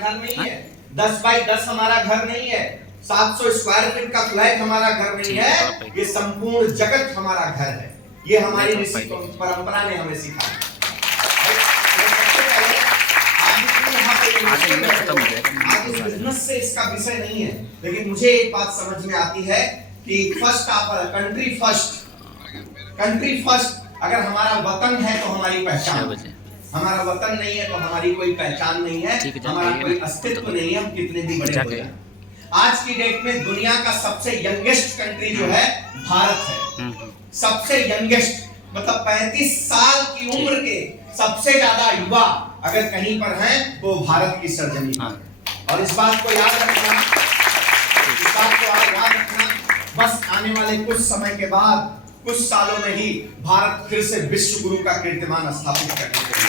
घर नहीं है, 10x10 हमारा घर नहीं है, 700 स्क्वायर फीट का फ्लैट हमारा घर नहीं है, ये संपूर्ण जगत हमारा घर है। ये हमारी ऋषि परंपरा ने हमें सिखाया। बिजनेस से इसका विषय नहीं है, लेकिन मुझे एक बात समझ में आती है कि फर्स्ट कंट्री फर्स्ट। अगर हमारा वतन है तो हमारी पहचान, हमारा वतन नहीं है तो हमारी कोई पहचान नहीं है, हमारा कोई अस्तित्व नहीं है, हम कितने भी बड़े हो जाए। आज की डेट में दुनिया का सबसे यंगेस्ट कंट्री जो है भारत है। सबसे यंगेस्ट मतलब 35 साल की उम्र के सबसे ज्यादा युवा अगर कहीं पर हैं तो भारत की सरजमी पर। और इस बात को याद रखना, बस आने वाले कुछ समय के बाद, कुछ सालों में ही भारत फिर से विश्व गुरु का कीर्तिमान स्थापित करने के लिए।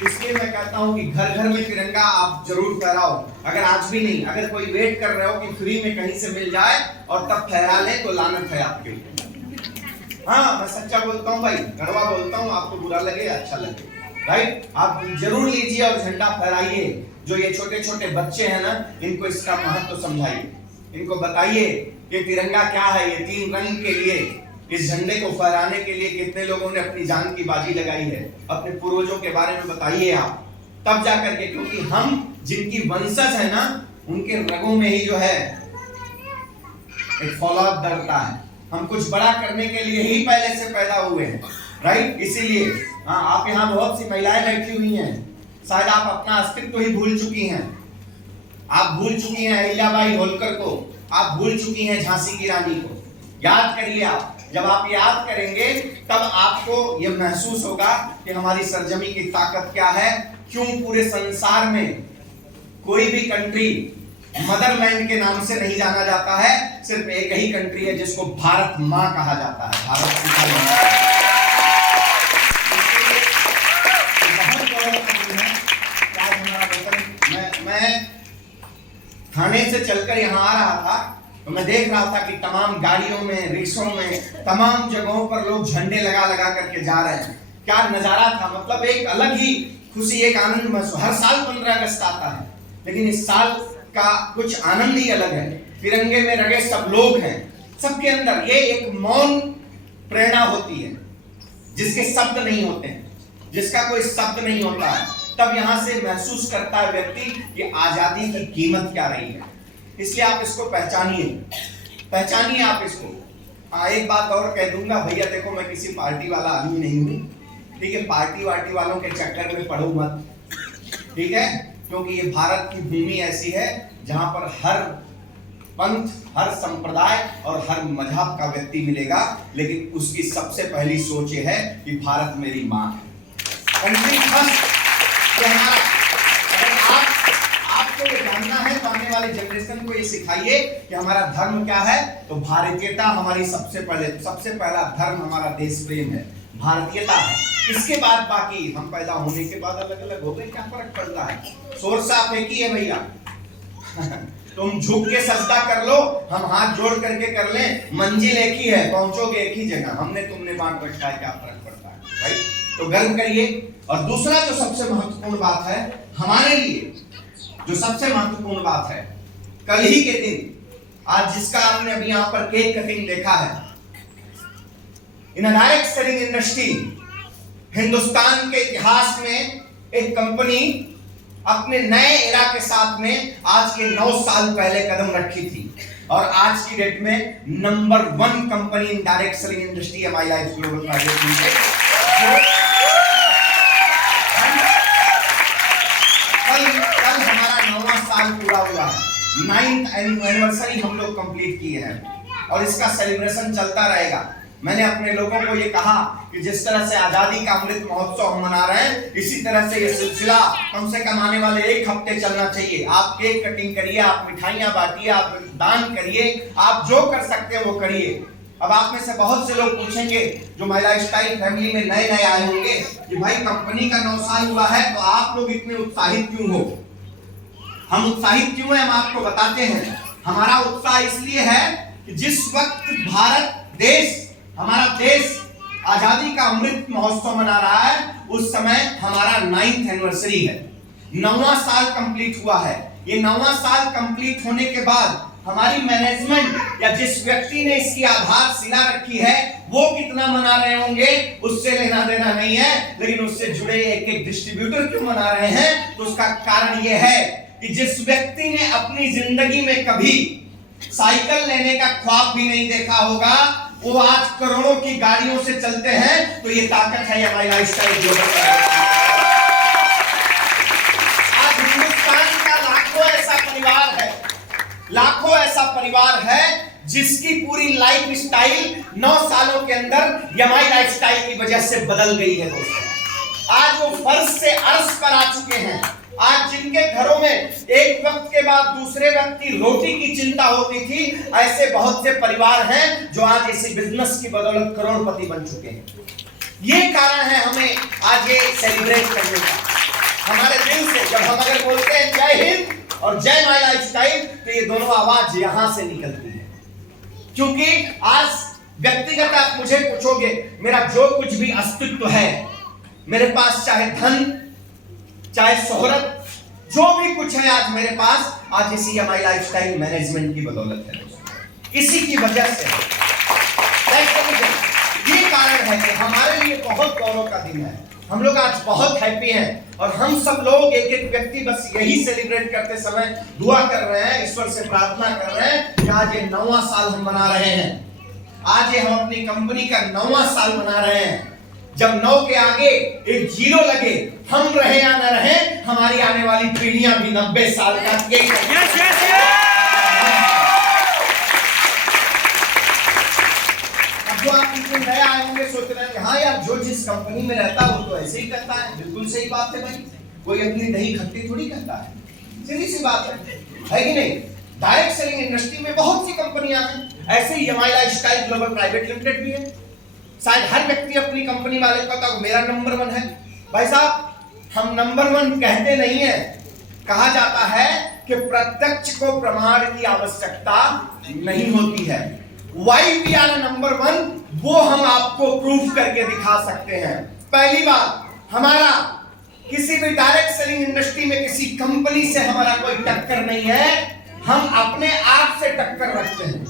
इसलिए मैं कहता हूं कि घर घर में तिरंगा आप जरूर फहराओ। अगर आज भी नहीं, अगर कोई वेट कर रहे हो कि फ्री में कहीं से मिल जाए और तब फहरा ले तो लानत है आपके लिए। हाँ, मैं सच्चा बोलता हूँ भाई, कड़वा बोलता हूँ, आपको बुरा लगे अच्छा लगे, राइट? आप जरूर लीजिए और झंडा फहराइए। जो ये छोटे छोटे बच्चे हैं ना, इनको इसका महत्व समझाइए, इनको बताइए कि तिरंगा क्या है। ये 3 रंग के लिए, इस झंडे को फहराने के लिए कितने लोगों ने अपनी जान की बाजी लगाई है, अपने पूर्वजों के बारे में बताइए आप, तब जाकर के। क्योंकि हम जिनकी वंशज है ना, उनके रगों में ही जो है एक फौलाद दौड़ता है। हम कुछ बड़ा करने के लिए ही पहले से पैदा हुए हैं, राइट? इसीलिए आप यहाँ बहुत सी महिलाएं बैठी हुई हैं, शायद आप अपना अस्तित्व ही भूल चुकी हैं। आप भूल चुकी हैं अहिल्याबाई होलकर को, आप भूल चुकी हैं झांसी की रानी को। याद करिए आप, जब आप याद करेंगे तब आपको यह महसूस होगा कि हमारी सरजमी की ताकत क्या है। क्यों पूरे संसार में कोई भी कंट्री मदरलैंड के नाम से नहीं जाना जाता है, सिर्फ एक ही कंट्री है जिसको भारत मां कहा जाता है, भारत की। मैं थाने से चलकर यहाँ आ रहा था तो मैं देख रहा था कि तमाम गाड़ियों में, रिक्शों में, तमाम जगहों पर लोग झंडे लगा लगा करके जा रहे हैं। क्या नजारा था, मतलब एक अलग ही खुशी, एक आनंद महसूस। हर साल 15 अगस्त आता है, लेकिन इस साल का कुछ आनंद ही अलग है। तिरंगे में रंगे सब लोग हैं, सबके अंदर ये एक मौन प्रेरणा होती है, जिसके शब्द नहीं होते हैं, जिसका कोई शब्द नहीं होता है। तब यहां से महसूस करता है व्यक्ति कि आजादी की कीमत क्या रही है। इसलिए आप इसको पहचानिए आप इसको। हाँ, एक बात और कह दूंगा भैया, देखो मैं किसी पार्टी वाला आदमी नहीं हूं, ठीक है? पार्टी वार्टी वालों के चक्कर में पड़ो मत, ठीक है? क्योंकि ये भारत की भूमि ऐसी है जहां पर हर पंथ, हर संप्रदाय और हर मजहब का व्यक्ति मिलेगा, लेकिन उसकी सबसे पहली सोच ये है कि भारत मेरी माँ है। कंट्री फर्स्ट हमारा। आपको ये जानना है तो आने वाले जनरेशन को ये सिखाइए कि हमारा धर्म क्या है। तो भारतीयता हमारी सबसे पहला धर्म हमारा देश प्रेम है, भारतीयता है। इसके बाद बाकी हम पैदा होने के बाद अलग अलग हो गए, क्या फर्क पड़ता है? सोर्स आप एक ही है भैया। तुम झुक के सजदा कर लो, हम हाथ जोड़ करके कर लें, मंजिल एक ही है, पहुंचोगे एक ही जगह। हमने तुमने बांट रखा है, क्या फर्क पड़ता है, राइट? तो गर्व करिए। और दूसरा जो सबसे महत्वपूर्ण बात है हमारे लिए, जो सबसे महत्वपूर्ण बात है, कल ही के दिन, आज जिसका आपने अभी यहाँ पर केक कटिंग देखा है, in direct selling industry, Hindustan के इतिहास में एक कंपनी अपने नए एरा के साथ में आज के 9 साल पहले कदम रखी थी, और आज की डेट में number 1 company in direct selling industry MI life global private limited. कल हमारा 9वां साल पूरा हुआ है, 9th एनिवर्सरी हम लोग कंप्लीट किए हैं, और इसका सेलिब्रेशन चलता रहेगा। मैंने अपने लोगों को ये कहा कि जिस तरह से आजादी का अमृत महोत्सव हम मना रहे हैं, इसी तरह से ये सिलसिला कम से कम आने वाले 1 हफ्ते चलना चाहिए। आप केक कटिंग करिए, आप मिठाइयां बांटिए, आप दान करिए, आप जो कर सकते हैं वो करिए। अब आप में से बहुत से लोग पूछेंगे, जो महिला स्टाइल फैमिली में नए नए आए होंगे, कि भाई कंपनी का 9 साल हुआ है तो आप लोग इतने उत्साहित क्यों हो? हम उत्साहित क्यों हैं, हम आपको बताते हैं। हमारा उत्साह इसलिए है कि जिस वक्त भारत देश, हमारा देश आजादी का अमृत महोत्सव मना रहा है, उस समय हमारा 9th एनिवर्सरी है, 9वां साल कंप्लीट हुआ है। ये 9वां साल कंप्लीट होने के बाद हमारी मैनेजमेंट या जिस व्यक्ति ने इसकी आधारशिला रखी है वो कितना मना रहे होंगे उससे लेना देना नहीं है, लेकिन उससे जुड़े एक एक डिस्ट्रीब्यूटर क्यों मना रहे हैं, तो उसका कारण यह है कि जिस व्यक्ति ने अपनी जिंदगी में कभी साइकिल लेने का ख्वाब भी नहीं देखा होगा वो आज करोड़ों की गाड़ियों से चलते हैं। तो ये ताकत है हमारी लाइफस्टाइल ग्लोबल। आज हिंदुस्तान का लाखों ऐसा परिवार है जिसकी पूरी लाइफ स्टाइल 9 सालों के अंदर यमाई लाइफस्टाइल की वजह से बदल गई है दोस्तों। आज वो फर्श से अर्श पर आ चुके हैं। आज जिनके घरों में एक वक्त के बाद दूसरे वक्त की रोटी की चिंता होती थी, ऐसे बहुत से परिवार हैं जो आज इसी बिजनेस की बदौलत करोड़पति बन चुके हैं। ये कारण है हमें आज ये सेलिब्रेट करने का। हमारे दिल से जब हम अगर बोलते हैं जय हिंद और जय माई लाइफस्टाइल, तो ये दोनों आवाज यहां से निकलती है। क्योंकि आज व्यक्तिगत आप मुझे पूछोगे, मेरा जो कुछ भी अस्तित्व है, मेरे पास चाहे धन चाहे शोहरत, जो भी कुछ है आज मेरे पास, आज इसी हमारी लाइफस्टाइल मैनेजमेंट की बदौलत है। इसी की वजह से ये कारण है कि हमारे लिए बहुत गौरव का दिन है। हम लोग आज बहुत हैप्पी हैं और हम सब लोग एक एक व्यक्ति बस यही सेलिब्रेट करते समय दुआ कर रहे हैं, ईश्वर से प्रार्थना कर रहे हैं कि आज ये 9वां साल हम मना रहे हैं। आज ये हम अपनी कंपनी का 9वां साल मना रहे हैं। जब 9 के आगे एक 0 लगे, हम रहे या न रहे, हमारी आने वाली पीढ़ियां भी 90 साल तक यही जो आप इतने नए आए होंगे सोच रहे हैं हाँ यार जो जिस कंपनी में रहता है वो तो ऐसे ही करता है। बिल्कुल सही बात है भाई, कोई अपनी दही खट्टी थोड़ी करता है, सीधी सी बात है कि नहीं। डायरेक्ट सेलिंग इंडस्ट्री में बहुत सी कंपनियां हैं, ऐसे ही यमाई लाइफस्टाइल ग्लोबल प्राइवेट लिमिटेड भी है। शायद हर व्यक्ति अपनी कंपनी वाले को कहता है मेरा नंबर 1 है। भाई साहब, हम नंबर 1 कहते नहीं है। कहा जाता है कि प्रत्यक्ष को प्रमाण की आवश्यकता नहीं होती है। Why we are number 1 वो हम आपको प्रूफ करके दिखा सकते हैं। पहली बात, हमारा किसी भी डायरेक्ट सेलिंग इंडस्ट्री में किसी कंपनी से हमारा कोई टक्कर नहीं है, हम अपने आप से टक्कर रखते हैं।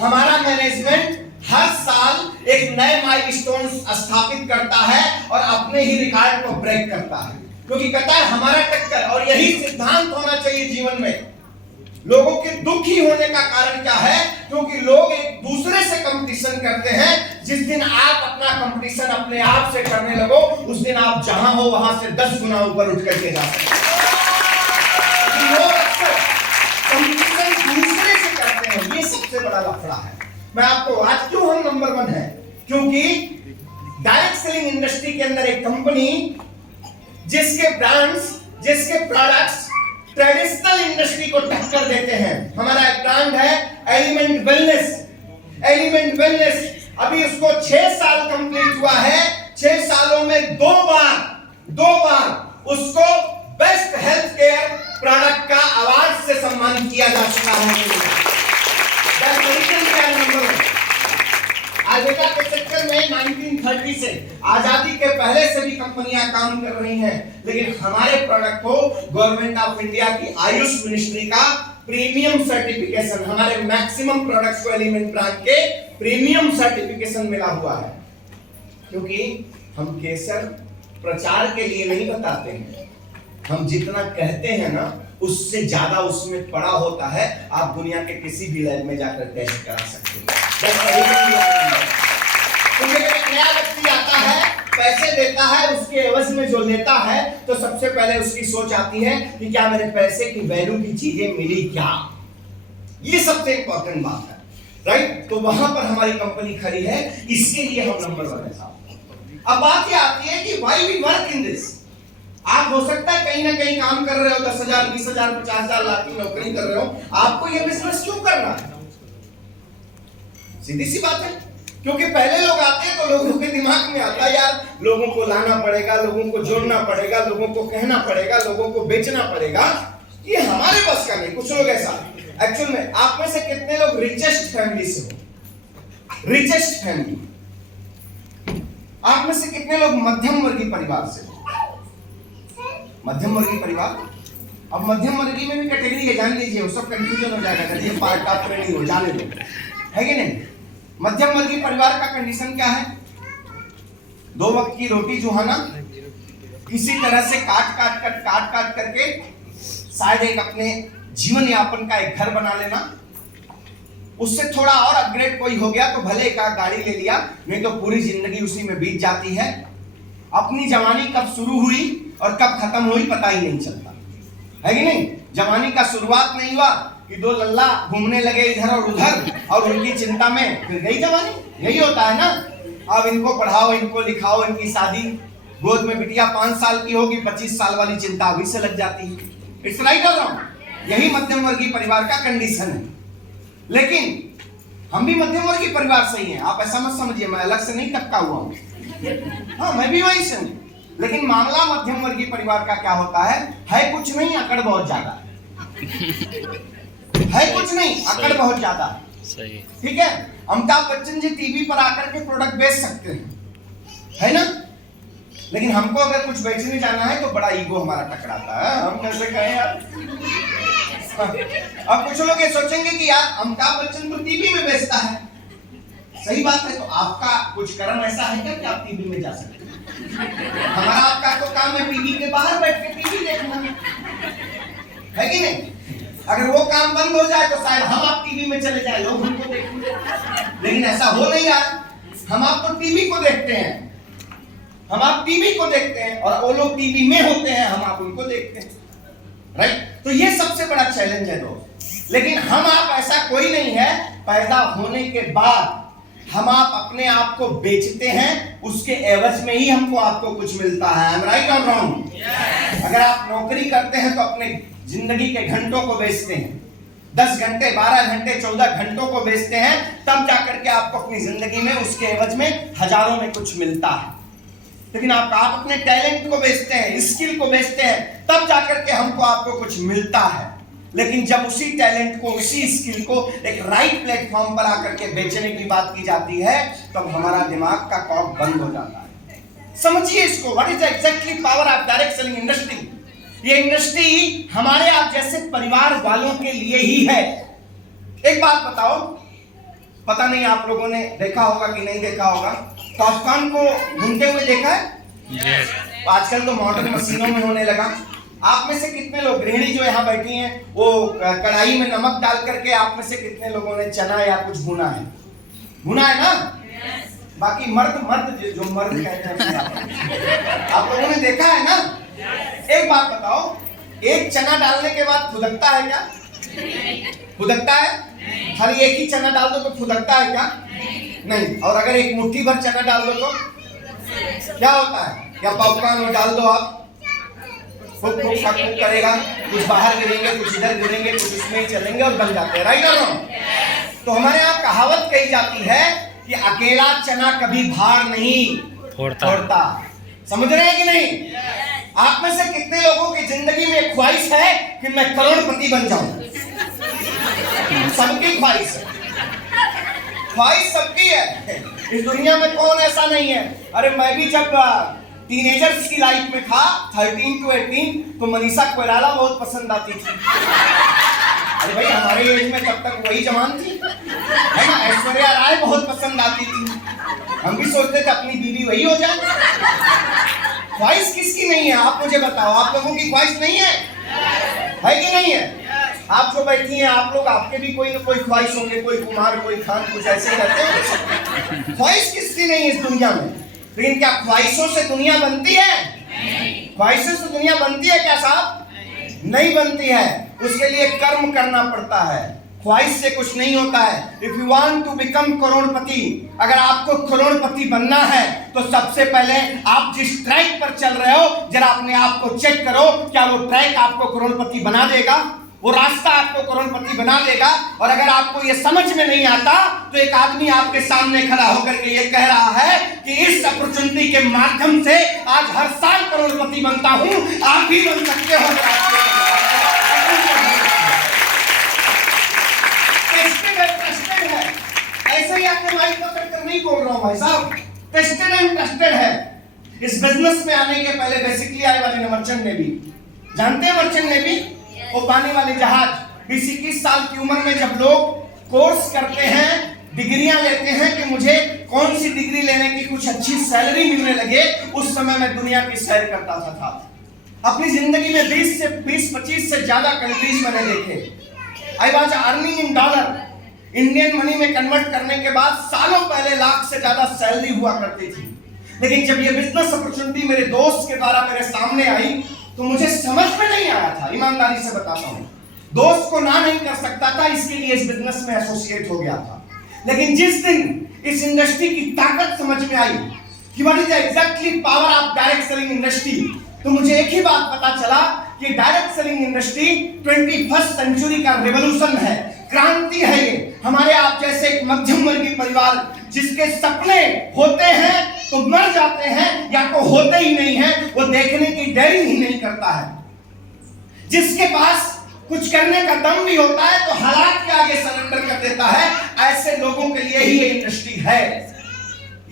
हमारा मैनेजमेंट हर साल एक नए माइलस्टोन स्थापित करता है और अपने ही रिकॉर्ड को ब्रेक करता है, क्योंकि कहता है हमारा टक्कर, और यही सिद्धांत होना चाहिए जीवन में। लोगों के दुखी होने का कारण क्या है? क्योंकि लोग एक दूसरे से कंपटीशन करते हैं। जिस दिन आप अपना कंपटीशन अपने आप से करने लगो, उस दिन आप जहां हो वहां से 10 गुना ऊपर उठ करके जा सकते हैं। लोग अक्सर कंपटीशन दूसरे से करते हैं, ये सबसे बड़ा लफड़ा है। मैं आपको आज क्यों हम नंबर 1 है, क्योंकि डायरेक्ट सेलिंग इंडस्ट्री के अंदर एक कंपनी जिसके ब्रांड्स, जिसके प्रोडक्ट्स ट्रेडिशनल इंडस्ट्री को टक्कर देते हैं। हमारा एक ब्रांड है एलिमेंट वेलनेस। एलिमेंट वेलनेस अभी उसको 6 साल कंप्लीट हुआ है। 6 सालों में 2 बार उसको बेस्ट हेल्थ केयर प्रोडक्ट का अवार्ड से सम्मानित किया जा चुका है। आजादी के चक्कर में 1930 से आजादी के पहले से भी कंपनियां काम कर रही हैं, लेकिन हमारे प्रोडक्ट को गवर्नमेंट ऑफ इंडिया की आयुष मिनिस्ट्री का प्रीमियम सर्टिफिकेशन, हमारे मैक्सिमम प्रोडक्ट्स को एलिमेंट ब्रांड के प्रीमियम सर्टिफिकेशन मिला हुआ है। क्योंकि हम केसर प्रचार के लिए नहीं बताते हैं, हम जितना कहते हैं ना उससे ज्यादा उसमें पड़ा होता है। आप दुनिया के किसी भी लैब में जाकर टेस्ट करा सकते हैं। नया व्यक्ति आता है, पैसे देता है, उसके एवज में जो लेता है, तो सबसे पहले उसकी सोच आती है कि क्या मेरे पैसे की वैल्यू की चीजें मिली क्या। ये सबसे इंपॉर्टेंट बात है, राइट। तो वहां पर हमारी कंपनी खड़ी है, इसके लिए हम नंबर 1 है साहब। अब बात ये आती है कि why we work in this. आप हो सकता है कहीं ना कहीं काम कर रहे हो, 10,000 20,000 50,000 लाख की नौकरी कर रहे हो, आपको ये बिजनेस क्यों करना है? सीधी सी बात है, क्योंकि पहले लोग आते हैं तो लोगों के दिमाग में आता है यार लोगों को लाना पड़ेगा, लोगों को जोड़ना पड़ेगा, लोगों को कहना पड़ेगा, लोगों को बेचना पड़ेगा। ये हमारे बस का नहीं। कुछ लोग ऐसा, एक्चुअल में आप में से कितने लोग रिचेस्ट फैमिली से हो? रिचेस्ट फैमिली आप में से कितने लोग मध्यम वर्गीय परिवार से? मध्यम वर्गीय परिवार। अब मध्यम वर्गीय में भी कैटेगरी है, जान लीजिए, वो सब कंफ्यूजन हो जाएगा, कभी पार्ट का नहीं हो जाने दो, है कि नहीं? मध्यम वर्गीय परिवार का कंडीशन क्या है? 2 वक्त की रोटी जो है ना, किसी तरह से काट काट करके शायद एक अपने जीवन यापन का एक घर बना लेना, उससे थोड़ा और अपग्रेड कोई हो गया तो भले एक गाड़ी ले लिया, नहीं तो पूरी जिंदगी उसी में बीत जाती है। अपनी जवानी कब शुरू हुई और कब खत्म हुई पता ही नहीं चलता, है कि नहीं? जवानी का शुरुआत नहीं हुआ कि 2 लल्ला घूमने लगे इधर और उधर और उनकी चिंता में फिर गई जवानी। यही होता है ना, अब इनको पढ़ाओ, इनको लिखाओ, इनकी शादी, गोद में बिटिया 5 साल की होगी, 25 साल वाली चिंता अभी से लग जाती है। इट्स राइट और रॉन्ग? यही मध्यम वर्गीय परिवार का कंडीशन है। लेकिन हम भी मध्यम वर्गीय परिवार से ही हैं, आप ऐसा मत समझिए मैं अलग से नहीं टपका हुआ हूं, हाँ मैं भी वही से हूं। लेकिन मामला मध्यम वर्गीय परिवार का क्या होता है कुछ नहीं, अकड़ बहुत ज्यादा है, कुछ नहीं, अकड़ बहुत ज्यादा सही, ठीक है? अमिताभ बच्चन जी टीवी पर आकर के प्रोडक्ट बेच सकते हैं, है ना? लेकिन हमको अगर कुछ बेचने जाना है तो बड़ा ईगो हमारा टकराता है, हम कैसे कहें यार? अब कुछ लोग ये सोचेंगे कि यार अमिताभ बच्चन तो टीवी में बेचता है, सही बात है, तो आपका कुछ कर्म ऐसा है क्या कि आप टीवी में जा सकते हैं? हमारा आपका तो काम है टीवी के बाहर बैठ के टीवी देखना, है कि नहीं? अगर वो काम बंद हो जाए तो शायद हम आप टीवी में चले जाए, लोग हमको देखेंगे, लेकिन ऐसा हो नहीं रहा। हम आपको टीवी को देखते हैं, हम आप टीवी को देखते हैं और वो लोग टीवी में होते हैं, हम आप उनको देखते हैं, राइट? तो ये सबसे बड़ा चैलेंज है दोस्त। लेकिन हम आप ऐसा कोई नहीं है, पैदा होने के बाद हम आप अपने आप को बेचते हैं, उसके एवज में ही हमको आपको कुछ मिलता है। I'm right or wrong? अगर आप नौकरी करते हैं तो अपने जिंदगी के घंटों को बेचते हैं, 10 घंटे, 12 घंटे, 14 घंटों को बेचते हैं, तब जाकर के आपको अपनी जिंदगी में उसके एवज में हजारों में कुछ मिलता है। लेकिन आप अपने टैलेंट को बेचते हैं, स्किल को बेचते हैं, तब जाकर के हमको आपको कुछ मिलता है। लेकिन जब उसी टैलेंट को, उसी स्किल को एक राइट प्लेटफॉर्म पर आकर के बेचने की बात की जाती है, तब हमारा दिमाग का कॉक बंद हो जाता है। समझिए इसको, what is exactly power of direct selling industry? ये इंडस्ट्री हमारे आप जैसे परिवार वालों के लिए ही है। एक बात बताओ, पता नहीं आप लोगों ने देखा होगा कि नहीं देखा होगा, पॉपकॉर्न को भूनते हुए देखा है? आजकल तो मॉडर्न मशीनों में होने लगा। आप में से कितने लोग, गृहिणी जो यहाँ बैठी हैं, वो कढ़ाई में नमक डाल करके आप में से कितने लोगों ने चना या कुछ भुना है? भुना है ना? बाकी मर्द जो मर्द कहते हैं आप लोगों ने देखा है ना? एक बात बताओ, एक चना डालने के बाद फुदकता है क्या? फुदकता है? खाली एक ही चना डाल दो तो फुदकता है क्या? नहीं। और अगर एक मुट्ठी भर चना डाल दो तो क्या होता है? या पॉपकॉर्न में डाल दो आप, फुक करेगा, कुछ बाहर गिरेंगे, कुछ इधर गिरेंगे, कुछ इसमें ही चलेंगे और बन जाते हैं, राइट और रॉन्ग? तो हमारे यहाँ कहावत कही जाती है कि अकेला चना कभी भार नहीं फोड़ता। समझ रहे हैं कि नहीं? आप में से कितने लोगों की जिंदगी में ख्वाहिश है कि मैं करोड़पति बन जाऊं? सबकी ख्वाहिश है, ख्वाहिश सबकी है। इस दुनिया में कौन ऐसा नहीं है? अरे मैं भी जब टीनेजर्स की लाइफ में था, 13 to 18, तो मनीषा कोइराला बहुत पसंद आती थी। अरे भाई हमारे एज में तब तक वही जवान थी, है ना? ऐश्वर्या राय बहुत पसंद आती थी, हम भी सोचते थे अपनी बीवी वही हो जाए। ख्वाहिश किसकी नहीं है? आप मुझे बताओ, आप लोगों की ख्वाहिश नहीं है कि नहीं है? आप जो बैठी हैं, आप लोग, आपके भी कोई ना कोई ख्वाहिश होंगे, कोई कुमार, कोई खान, कुछ ऐसे ही रहते हैं। ख्वाहिश किसकी नहीं है इस दुनिया में? लेकिन क्या ख्वाहिशों से दुनिया बनती है? ख्वाहिशों से दुनिया बनती है क्या साहब? नहीं बनती है। उसके लिए कर्म करना पड़ता है, ख्वाहिश से कुछ नहीं होता है। If you want to become crorepati, अगर आपको करोड़पति बनना है तो सबसे पहले आप जिस ट्रैक पर चल रहे हो, जरा अपने आप को चेक करो, क्या वो ट्रैक आपको करोड़पति बना देगा? वो रास्ता आपको करोड़पति बना देगा? और अगर आपको ये समझ में नहीं आता तो एक आदमी आपके सामने खड़ा होकर के ये कह रहा है कि इस अपॉर्चुनिटी के माध्यम से आज हर साल करोड़पति बनता हूं, आप भी बन सकते हो। ऐसे ही आपके माइक पकड़ कर नहीं बोल रहा हूं भाई साहब, टेस्टेड एंड ट्रस्टेड है। इस बिजनेस में आने के पहले बेसिकली आई वाली मर्चेंट नेवी, जानते हैं मर्चेंट नेवी, वो पानी वाले जहाज। 20-21 साल की उम्र में जब लोग कोर्स करते हैं, डिग्रियां लेते हैं कि मुझे कौन सी डिग्री लेने की कुछ अच्छी सैलरी मिलने लगे, उस समय मैं दुनिया की सैर करता था। अपनी जिंदगी में 20-25 से ज्यादा कंट्रीज मैंने देखे। I was earning in dollar, Indian money में कन्वर्ट करने के बाद सालों पहले लाख से ज्यादा सैलरी हुआ करती थी। लेकिन जब ये बिजनेस अपॉर्चुनिटी मेरे दोस्त के द्वारा मेरे सामने आई तो मुझे समझ में नहीं आया था, ईमानदारी से बताता हूं। दोस्त को ना नहीं कर सकता था, इसके लिए इस बिजनेस में एसोसिएट हो गया था। लेकिन जिस दिन इस इंडस्ट्री की ताकत समझ में आई कि what is exactly power of direct selling industry, तो मुझे एक ही बात पता चला कि direct selling industry 21st century का रेवोल्यूशन है, क्रांति है। ये हमारे आप जैसे एक मध्यम वर्गीय परिवार जिसके सपने होते हैं तो मर जाते हैं या तो होते ही नहीं है, वो देखने की डेयरिंग ही नहीं करता है। जिसके पास कुछ करने का दम भी होता है तो हालात के आगे सरेंडर कर देता है, ऐसे लोगों के लिए ही ये इंडस्ट्री है।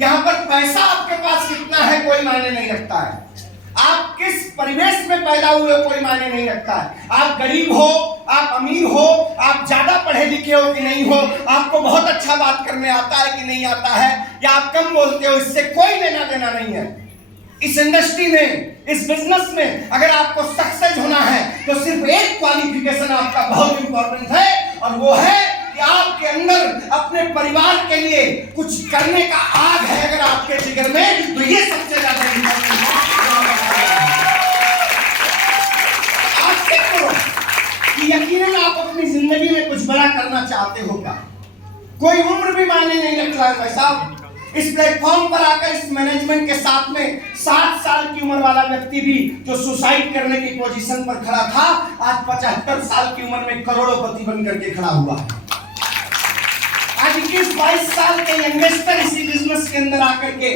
यहां पर पैसा आपके पास कितना है कोई मायने नहीं रखता है, आप किस परिवेश में पैदा हुए कोई मायने नहीं रखता है। आप गरीब हो, आप अमीर हो, आप ज्यादा पढ़े लिखे हो कि नहीं हो, आपको बहुत अच्छा बात करने आता है कि नहीं आता है, या आप कम बोलते हो, इससे कोई लेना देना नहीं है। इस इंडस्ट्री में, इस बिजनेस में अगर आपको सक्सेस होना है तो सिर्फ एक क्वालिफिकेशन आपका बहुत इंपॉर्टेंट है, और वो है कि आपके अंदर अपने परिवार के लिए कुछ करने का आग है अगर आपके जिगर में, तो ये सबसे ज्यादा इंपॉर्टेंट है। आप चेक करो कि यकीनन आप अपनी जिंदगी में कुछ बड़ा करना चाहते हो क्या? कोई उम्र भी मायने नहीं रखता है भाई साहब। इस प्लेटफॉर्म पर आकर इस मैनेजमेंट के साथ में 60 साल की उम्र वाला व्यक्ति भी जो सुसाइड करने की पोजीशन पर खड़ा था, आज 75 साल की उम्र में करोड़पति बन करके खड़ा हुआ है। आज 21-22 साल के यंगस्टर इसी बिजनेस के अंदर आकर के,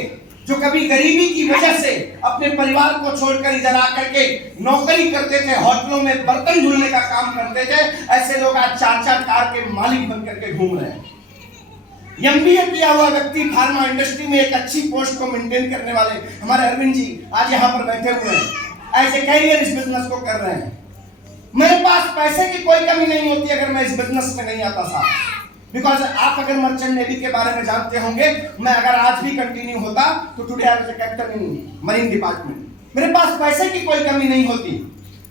जो कभी गरीबी की वजह से अपने परिवार को छोड़कर इधर आकर के नौकरी करते थे, होटलों में बर्तन धुलने का काम करते थे, ऐसे लोग आज 4-4 कार के मालिक बन करके घूम रहे हैं। एमबीए किया हुआ व्यक्ति फार्मा इंडस्ट्री में एक अच्छी पोस्ट को मेंटेन करने वाले हमारे अरविंद जी आज यहाँ पर बैठे हुए हैं, ऐसे कैरियर इस बिजनेस को कर रहे हैं। मेरे पास पैसे की कोई कमी नहीं होती अगर मैं इस बिजनेस में नहीं आता था, बिकॉज आप अगर मर्चेंट नेवी के बारे में जानते होंगे, मैं अगर आज भी कंटिन्यू होता तो today I was a captain in marine department. मेरे पास पैसे की कोई कमी नहीं होती,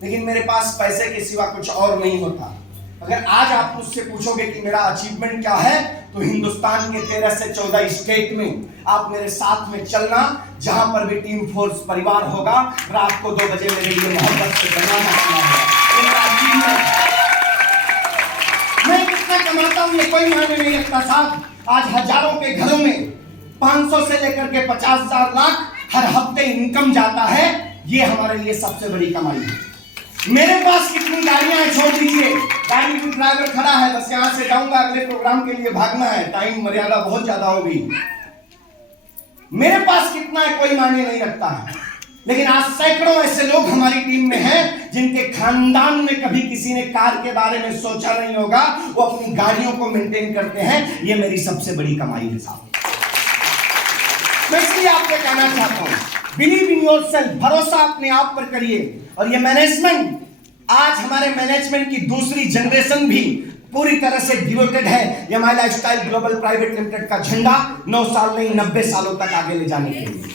लेकिन मेरे पास पैसे के सिवा कुछ और नहीं होता। अगर आज आप मुझसे पूछोगे कि मेरा अचीवमेंट क्या है, तो हिंदुस्तान के 13 से 14 स्टेट में आप मेरे साथ में चलना, जहां पर भी टीम फोर्स परिवार होगा, रात को 2 बजे मेरे लिए मोहब्बत से बनाना है। मैं कितना कमाता हूं ये कोई मायने नहीं रखता साहब। आज हजारों के घरों में 500 से लेकर के 50,000 लाख हर हफ्ते इनकम जाता है, ये हमारे लिए सबसे बड़ी कमाई है। मेरे पास कितनी गाड़ियां हैं छोड़ दीजिए, गाड़ी में ड्राइवर खड़ा है, बस यहां से जाऊंगा, अगले प्रोग्राम के लिए भागना है, टाइम मर्यादा बहुत ज्यादा होगी। मेरे पास कितना है कोई मायने नहीं रखता है, लेकिन आज सैकड़ों ऐसे लोग हमारी टीम में हैं जिनके खानदान में कभी किसी ने कार के बारे में सोचा नहीं होगा, वो अपनी गाड़ियों को मेंटेन करते हैं। ये मेरी सबसे बड़ी कमाई है साहब। मैं इसलिए आपको कहना चाहता हूं, बिलीव इन योरसेल्फ, भरोसा अपने आप पर करिए। और ये मैनेजमेंट, आज हमारे मैनेजमेंट की दूसरी जनरेशन भी पूरी तरह से डिवोटेड है ये my lifestyle global private limited का झंडा 9 साल नहीं 90 सालों तक आगे ले जाने के लिए।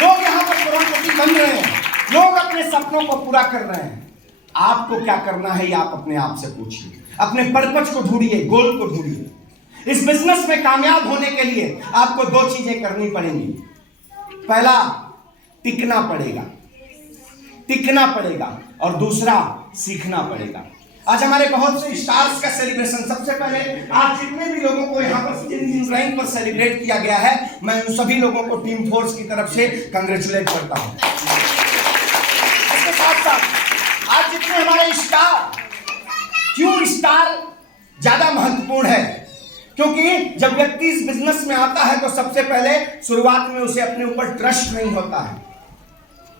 लोग यहाँ पर करोड़पति बन रहे हैं, लोग अपने सपनों को पूरा कर रहे हैं। आपको क्या करना है ये आप अपने आप से पूछिए, अपने पर्पस को ढूंढिए, गोल को ढूंढिए। इस बिजनेस में कामयाब होने के लिए आपको 2 चीजें करनी पड़ेंगी। पहला, टिकना पड़ेगा, टिकना पड़ेगा, और दूसरा सीखना पड़ेगा। आज हमारे बहुत से स्टार्स का सेलिब्रेशन, सबसे पहले आज जितने भी लोगों को यहाँ पर जिन रैंक पर सेलिब्रेट किया गया है, मैं उन सभी लोगों को टीम फोर्स की तरफ से कंग्रेचुलेट करता हूँ। इसके साथ साथ आज जितने हमारे स्टार, क्यों स्टार ज्यादा महत्वपूर्ण है, क्योंकि जब व्यक्ति इस बिजनेस में आता है तो सबसे पहले शुरुआत में उसे अपने ऊपर ट्रस्ट नहीं होता है।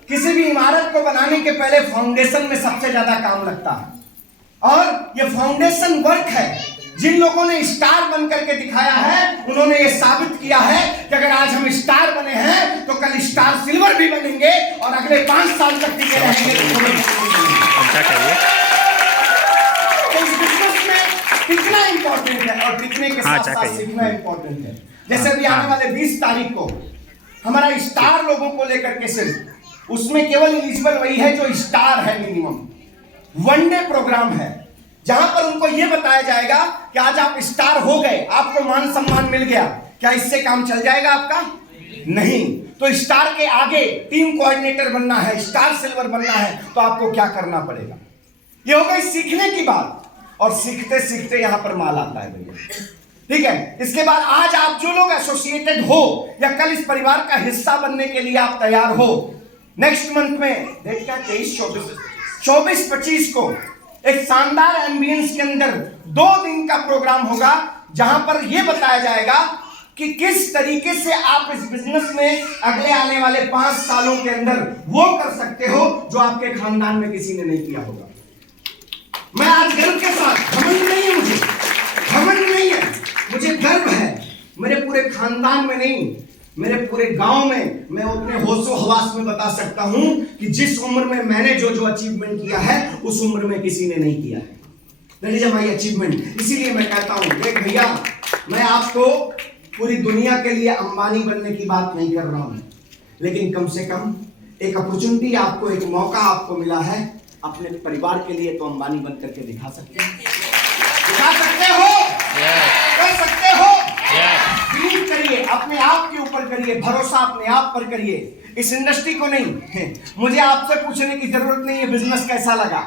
किसी भी इमारत को बनाने के पहले फाउंडेशन में सबसे ज्यादा काम लगता है, और ये फाउंडेशन वर्क है जिन लोगों ने स्टार बन करके दिखाया है उन्होंने ये साबित किया है कि अगर आज हम स्टार बने हैं तो कल स्टार सिल्वर भी बनेंगे और अगले 5 साल तक टिके रहेंगे। तो इस बिजनेस में टिकना इंपॉर्टेंट है और टिकने के साथ साथ सीखना इंपॉर्टेंट है। जैसे अभी आने वाले 20 तारीख को हमारा स्टार लोगों को लेकर के सिर्फ उसमें केवल एलिजिबल वही है जो स्टार है, मिनिमम 1 डे प्रोग्राम है जहां पर उनको यह बताया जाएगा कि आज आप स्टार हो गए, आपको मान सम्मान मिल गया, क्या इससे काम चल जाएगा आपका? नहीं। तो स्टार के आगे टीम कोऑर्डिनेटर बनना है, स्टार सिल्वर बनना है तो आपको क्या करना पड़ेगा? ये हो गई सीखने की बात। और सीखते सीखते यहां पर माल आता है भैया, ठीक है। इसके बाद आज आप जो लोग एसोसिएटेड हो या कल इस परिवार का हिस्सा बनने के लिए आप तैयार हो, नेक्स्ट मंथ में डेट क्या 24-25 को एक शानदार एम्बियंस के अंदर 2 दिन का प्रोग्राम होगा जहां पर यह बताया जाएगा कि किस तरीके से आप इस बिजनेस में अगले आने वाले 5 सालों के अंदर वो कर सकते हो जो आपके खानदान में किसी ने नहीं किया होगा। मैं आज गर्व के साथ, घमंड नहीं है मुझे, घमंड नहीं है, मुझे गर्व है। मेरे पूरे खानदान में नहीं, मेरे पूरे गांव में मैं अपने होशो हवास में बता सकता हूं कि जिस उम्र में मैंने जो जो अचीवमेंट किया है उस उम्र में किसी ने नहीं किया है। That is my achievement. इसीलिए मैं कहता हूं, देख भैया, मैं आपको पूरी दुनिया के लिए अंबानी बनने की बात नहीं कर रहा हूं, लेकिन कम से कम एक अपॉर्चुनिटी आपको, एक मौका आपको मिला है अपने परिवार के लिए, तो अंबानी बन करके दिखा सकते हैं, दिखा सकते हो, कर सकते हो। बिलीव करिए, अपने आप के ऊपर करिए, भरोसा अपने आप पर करिए, इस इंडस्ट्री को नहीं। मुझे आपसे पूछने की जरूरत नहीं है बिजनेस कैसा लगा।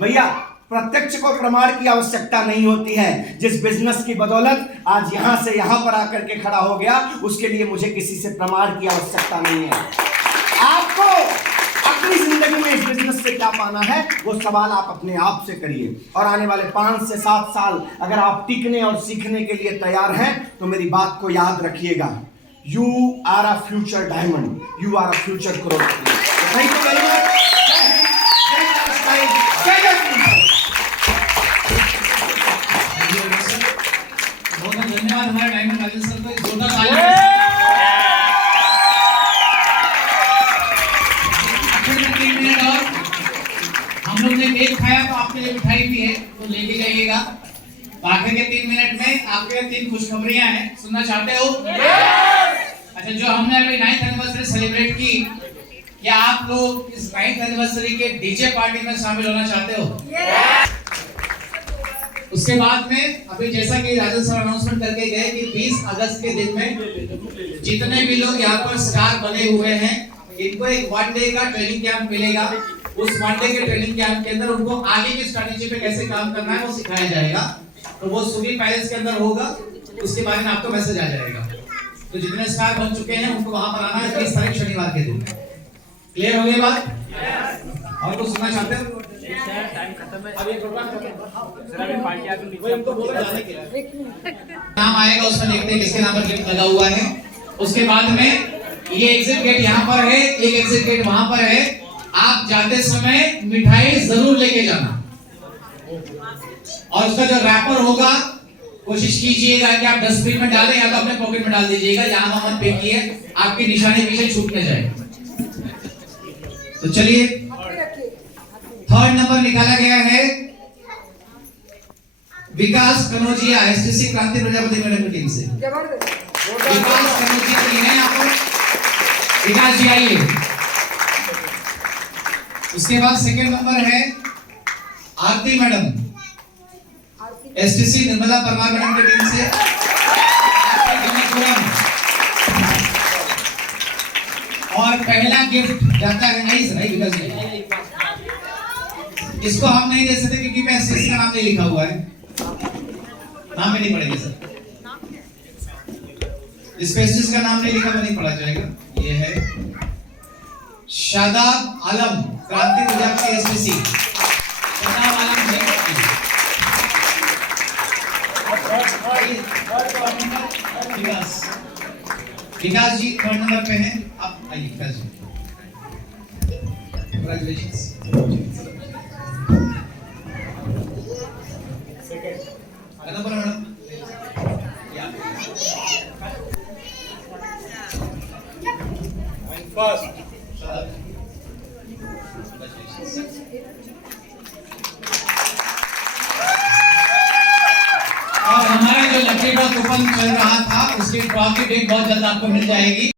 भैया, प्रत्यक्ष को प्रमाण की आवश्यकता नहीं होती है। जिस बिजनेस की बदौलत आज यहां से यहां पर आकर के खड़ा हो गया, उसके लिए मुझे किसी से प्रमाण की आवश्यकता नहीं है। आपको अपनी जिंदगी में इस बिजनेस से क्या पाना है वो सवाल आप अपने आप से करिए। और आने वाले 5 से 7 साल अगर आप टिकने और सीखने के लिए तैयार हैं तो मेरी बात को याद रखिएगा, you are a future diamond, you are a future करोड़पति। Thank you very much. बहुत धन्यवाद हमारे डायमंड राजेश सर को। जोरदार तालियां। हम लोग ने केक खाया तो आपके लिए मिठाई भी है, तो लेके जाइएगा। आखिर के 3 मिनट में आपके लिए 3 खुशखबरियां हैं, सुनना चाहते हो? अच्छा, जो हमने अभी 9th एनिवर्सरी सेलिब्रेट की, क्या आप लोग इस 9th एनिवर्सरी के डीजे पार्टी में शामिल होना चाहते हो? उसके बाद में अभी जैसा कि राजन सर अनाउंसमेंट करके गए कि 20 अगस्त के दिन में जितने भी लोग यहाँ पर स्टार बने हुए हैं, इनको एक 1 डे का ट्रेनिंग कैंप मिलेगा। उस 1 डे के ट्रेनिंग कैंप के अंदर उनको आगे की स्ट्रेटेजी पे कैसे काम करना है वो सिखाया जाएगा। तो वो सुगी पैलेस के अंदर होगा, उसके बारे में आपको मैसेज आ जाएगा। तो जितने स्टार बन चुके हैं उनको वहां पर आना है 30 तारीख शनिवार के दिन। क्लियर हो गई बात? और कुछ सुनना चाहते हो? टाइम खत्म है, अब ये प्रोग्राम पार्टी आगे इनको बोलो जाने के लिए नाम आएगा, उसमें देखते हैं किसके नाम पर गिफ्ट लगा हुआ है। उसके बाद में ये एग्जिट गेट यहाँ पर है, एक एग्जिट गेट वहां पर है। आप जाते समय मिठाई जरूर लेके जाना और उसका जो रैपर होगा कोशिश कीजिएगा कि आप डस्टबिन में डालें या तो अपने पॉकेट में डाल दीजिएगा, जहां मत फेंकिए, आपकी निशानी पीछे छूट न जाए। तो चलिए, 3rd नंबर निकाला गया है विकास कनौजिया, एसटीसी क्रांति प्रजापति मैडम की टीम से। विकास कनौजिया जी हैं यहाँ पर, विकास जी आइए। उसके बाद 2nd नंबर है Aarti madam, STC Nirmala Parmar madam की टीम से। और पहला गिफ्ट जाता है नहीं सर, विकास जी, इसको हम नहीं दे सकते क्योंकि मैं एसटीसी का नाम नहीं लिखा हुआ है, नाम ही नहीं पड़ेगा सर, इस एसटीसी का नाम नहीं लिखा हुआ नहीं पढ़ा जाएगा। ये है शादाब आलम, क्रांति प्रजापति एसटीसी। शादाब आलम है विकास जी 3rd नंबर पे हैं, आप आइए विकास जी। Agad po madam. Yeah. और हमारा जो लकी ड्रॉ कूपन चल रहा था उसकी ड्रॉ की डेट बहुत जल्द आपको मिल जाएगी।